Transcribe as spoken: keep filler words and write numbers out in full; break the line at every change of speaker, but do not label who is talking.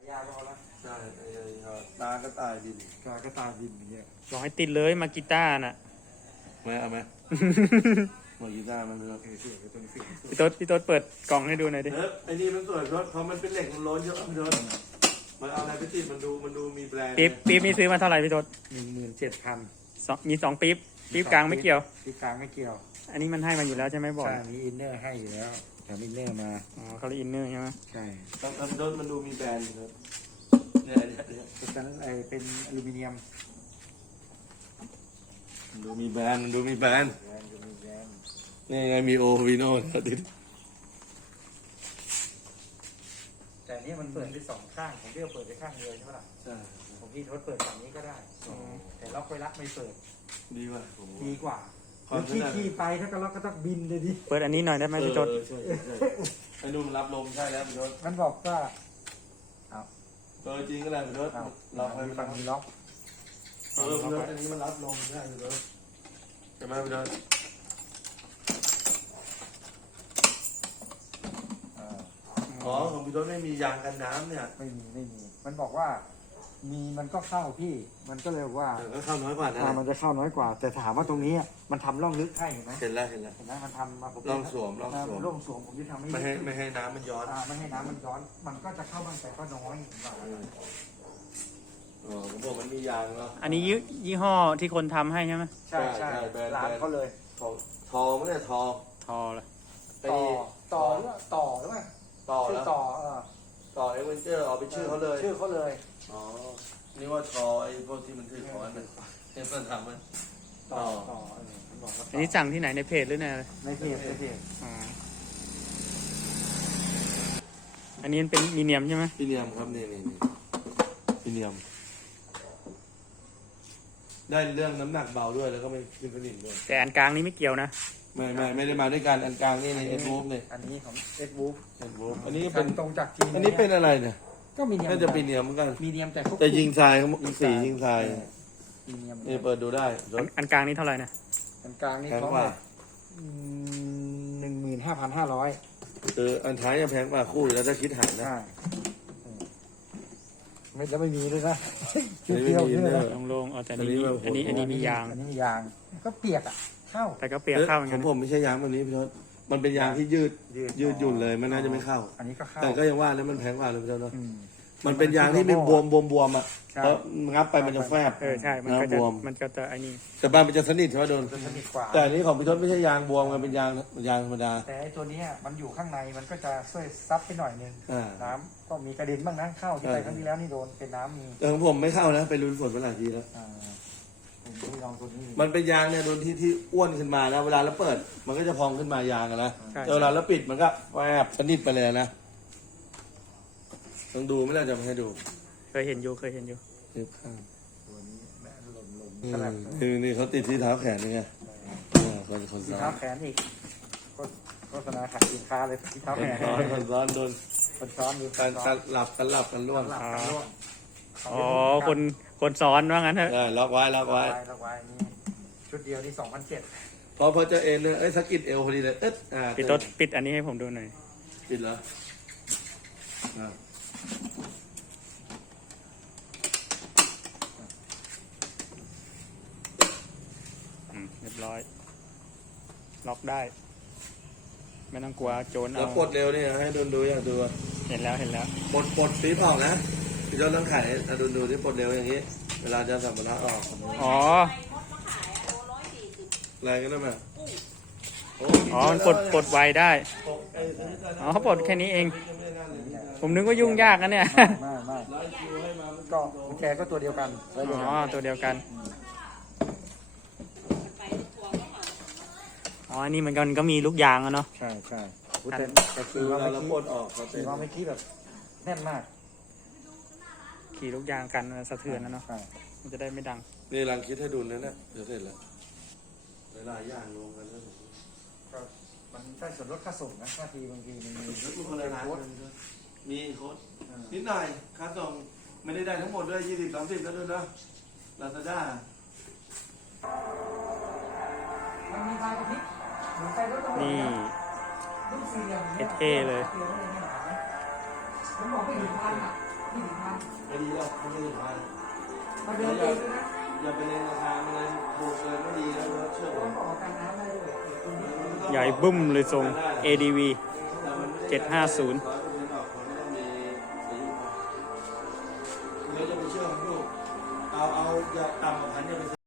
ยาพอละ
ใช่ตาก็ตายดิน
กาก็ตาดินอย่างเงี้ย
บอกให้ติดเลยมากีต้าร์น่ะ
ไม่เอาไหมมากีตาร์มันเป็น
เออเสียงก็ต้องเสียง
พี่ต๊ดพี่ต๊ดเปิดกล่องให้ดูหน่อยดิ
เออไอ้นี่มันสวยรถเพราะมันเป็นเหล็กมันล้นเยอะพี่รถมันเอาอะไรไปติดมันดูมันดูมีแบรนด์
ปี๊บปี๊บนี่ซื้อมาเท่าไหร่พี่ต๊ด
หนึ่งหมื่นเจ็ดพัน
สองมีสองปี๊บปี๊บกลางไม่เกี่ยว
ปี๊บกลางไม่เกี่ยว
อันนี้มันให้มาอยู่แล้วใช่ไหมบอก
ใช่มีอินเนอร์ให้อยู่แล้วแถมอินเนอร์มา
อ๋อเขาเรียกอินเนอร์ใช่ไหม
ใช่
ต้องเอารถมันดูมีแบรนด์ครับเนี่ยเนี่ยเนี่ย
เป็นนั้นไอเป็นอลูมิเนียม
มันดูมีแบรนด์มันดูมีแบรนด์
แบรนด์จะมีแบรนด์
นี่ไงมีโอวิโน่ติด
แต่อันนี้มันเปิดได้สองข้างผมเรียกเปิดได้ข้างเดียวใช่ไหมล่ะ
ใช่
ผมพี่ทดเปิดฝั่งนี้ก็ได้ แต่ล็อกไว้ละไม่เปิด
ดีว่ะผม
ดีกว่า
ความ
ขี้ขี้ไปถ้าก็ล็อกก็ต้องบินเลยดิ
เปิดอันนี้หน่อยได้ไหมพี่ต๊ด
เออใช่ใช่ใช่ไอ้นู่นมันรับลมใช่แล้วพี่รถ
มันบอกว่า
เออจริงก็ได้พี่รถ
เอา
เราเคย
มี
มัน
ฝั่งนี้ล็อก
เออพี่รถอันนี้มันรับลมใช่พี่รถใช่ไหมพี่รถ
อ่า
อ๋อของพี่รถไม่มียางกันน้ำเนี่ย
ไม่มีไม่มี มันบอกว่า มีมันก็เข้าพี่ มันก็เลยบอกว่า
เออก็เข้าน้อยกว่านะ
อ่ามันจะเข้าน้อยกว่า แต่ถามว่าตรงนี้มันทำร่องลึกให้เห็นไหม
เห็นแล้วเห็นแล้ว
เห็นไหมมันทำมาผม
ร่องสวมร่องสวม
ร่องสวมผมจะทำให้
ไม่ให้ไม่ให้น้ำมันย้อน
อ่าไม่ให้น้ำมันย้อน มันก็จะเข้าบ้างแต่ก็น้อยเห็นป่ะ
อ๋อผมบอกมันมียางเนาะ
อันนี้ยี่ยี่ห้อที่คนทำให้ใช่ไหม
ใช่ใช่
ใช่แบรนด์
ร้านเขาเลย
ทอทอไม่ได้ทอ
ทอละ
ไอ้
ต่อ
นี่
ต่อหรือว่าต่อหรือว่า
ต่อ
ชื่อ
แล้ว
ต่อเออ
ต่อเอเวนเจอร์เอาไปชื่อเขาเลย
ชื่อเขาเลย
อ๋อนี่ว่าทอไอ้พวกที่มันถือคอนน่ะเห็นมันทำมัน
ต่อต่อเออมันบอกว่า
อันนี้สั่งที่ไหนในเพจหรือในอะไร
ในเพจในเพจ
อ๋ออันนี้มันเป็นมีเนียมใช่ไหม
พี่เนียมครับนี่นี่นี่พี่เนียม ได้เรื่องน้ำหนักเบาด้วยแล้วก็ไม่ขึ้นสนิมด้วย
แต่อันกลางนี้ไม่เกี่ยวนะ
ไม่ไม่ไม่ได้มาด้วยกันอันกลางนี่ในเอ็ดวูฟเนี่ย
อันนี้ของเอ็ดวูฟ
เอ็ดวูฟอันนี้เป็
เป็น นตรงจากจีน
อันนี้เป็นอะไรเนี่ย
ก็มีเนียม
น่าจะเป็นเนียมเหมือนกัน
มีเนียมแต่เขา
แต่ยิงทรายเขาสียิงทราย
มีเนียม
นี่เปิดดูได้ร
อั
ถ
นอันกลางนี้เท่าไหร่นะ
อันกลางนี่
แพง
เขา
กว่า
หนึ่งหมื่นห้าพันห้าร้อย
เอออันท้ายจะแพงกว่าคู่อยู่แล้วถ้าคิดหารนะ
ใช่ไม่แล้วไม่มีด้วยนะ
ไม่มี
เที่ยว
อิน
ๆ
เน
ด้
อ
วย
ร์
นะ
โล่งๆเอาแต่
อันนี้
นี้
แบบ
อันนี้อันนี้มียาง
อันนี้มียางก็เปียกอ่ะเข้า
แต่ก็เปลี่ยนเข้าเหมือน
ข
กั
อน งผมไม่ใช่ยางแบบนี้พี่รถมันเป็นยางที่ยืดยืดหยุ่นเลยมันน่าจะไม่เข้า
อันนี้ก็เข้า
แต่ก็ยังว่าแล้วมันแพงกว่าเลยพี่รถเนาะ
อืม
มันเป็นยางที่มีบวมบวมบวมอ่ะ
ใช่
เพราะงับไปมันจะแฟบ
เออใช่มันก็จะ
บวม
มันก็จะไอ้นี่
แต่บ้านมันจะสนิทใช่ไหมโดน
จะสนิทกว่า
แต่อันนี้ของพี่ทศไม่ใช่ยางบวมมันเป็นยางยางธรรมดา
แต่ไอ้ตัวเนี้ยมันอยู่ข้างในมันก็จะช่วยซับไปหน่อยนึง
อ่า
น้ำก็มีกระเด็นบ้างนะเข้าที่ไป
เออ
ครั้งที่แล้วนี่โดนเป็นน้ำมี
แต่ของผมไม่เข้านะไปรุนฝนมาหลายทีแล้ว
อ่าผมที่ลองตัวนี้
มันเป็นยางเนี่ยโดนที่ที่อ้วนขึ้นมานะเวลาเราเปิด มันก็จะพองขึ้นมายางอะนะ
ใช่
แต่เวลาเราปิดมันก็แวบสนิทไปเลยนะต้องดูไม่ได้จะมาให้ดู
เคยเห็นอยู่เคยเห็นอยู่
เทียบข้าง
ตัวนี้แม่หล่นหล่น
อื
สลับ
มนี่นี่เขาติดที่เท้าแขนนี่ไงอ่าคนคน
ที่
ซ้อ
เท้าน แขนอีกโฆษณาขายสินค้าเลยที่เท้า
ค
แข
น
น
ซ้อนคนซ้อนโดน
คนซ้อนดู
การการหลับกันหลับกันร่วง
หลับกันร่วง
อ๋อคนคนซ้อนว่างั้นเถอะ
ได้ล็อกไว้ล็อก
ไว้
ไว้
ล็อกไว้นี่ชุดเดียวนี่สองพันเจ็ด
พอพอเจะเอ็นเนี่ยเอ้ยสะกิดเอวพอดีเลยเอ๊ะอ่า
ปิดโต๊ะปิดอันนี้ให้ผมดูหน่อย
ปิดเหรออ่า
อืมเรียบร้อย ล็อกได้ ไม่ต้องกลัวโจร
แล้
เอา
วปลดเร็วนี่ให้ดูดูอยากดูอ่ะ
เห็นแล้วเห็นแล้ว
ปลดปลดปี๊บออกนะพี่เจ้าต้องไขอ่ะดูดูที่ปลดเร็วอย่างนี้ เวลาจะสัมภาระออก
อ๋อ
อะไรกันนะแม่โ
อ๋อมันปลดปลดไวได้ อ๋อเขาปลดแค่นี้เอง ผมนึกว่ายุ่งยากนะเนี่ย
ไม่ไม่ก็แกก็ตัวเดียวกันไว้เดียว
อ๋อ
กัน
ตัวเดียวกัน อ๋ออันนี้เหมือนกันก็มีลูกยางอะเนาะ
ใช่ใช่พูดแต่แต่
คื
คือ อ
เว
ว่า
ลา
ไม่
เรา
คิด
ปลดออกเขา
คื
เป็
อน ว่าไม่คิดแบบแน่นมาก
ขี่ลูกยางกันสะเทือนนะเนาะ
ใช่
มันจะได้ไม่ดัง
นี่รังคิดให้ดูนะเนี่ยเดี๋ยวเสร็จแล้วหลายอย่างรวมกันแล้ว
ก็มันได้ส่วนลดค่าส่งนะบางทีบางทีมันมี
รถลูกคนละร้าน
โค้ด
มีโค้ด
อ่า
นิดหน่อยค่าส่งไม่ได้ได้ทั้งหมดด้วยยี่สิบสามสิบแล้วด้วยนะลาซาด้า
มันมีไฟกระพริบเหมือนไฟรถตำรวจ
นี่
ลูกสี่เหลี่ยม
เท่ๆเลย
ผมบอกไม่ถึงพันอ่ะไม่ถึงพัน
ออกคนอื่นพัน
มาเดินเองด้วยนะ
อย่าไปเล่นราคามันเลยถูกเกินไม่ดีแล้วรถเชื่อผ
ต้อ
ม
งบอกกันน้ำได้ด้วยไอ้ตัวนี้
ใหญ่บึ้มเลยทรง เอ ดี วี
แต่มันไม่ได้
เจ็ดห้าศูนย์
ร้อยเปอร์เซ็นต์หรอกมันก็ต้องมีอายุเดี๋ยวจะไปเชื่อมันลูกเอาเอาอย่าต่ำกว่าพันอย่าไป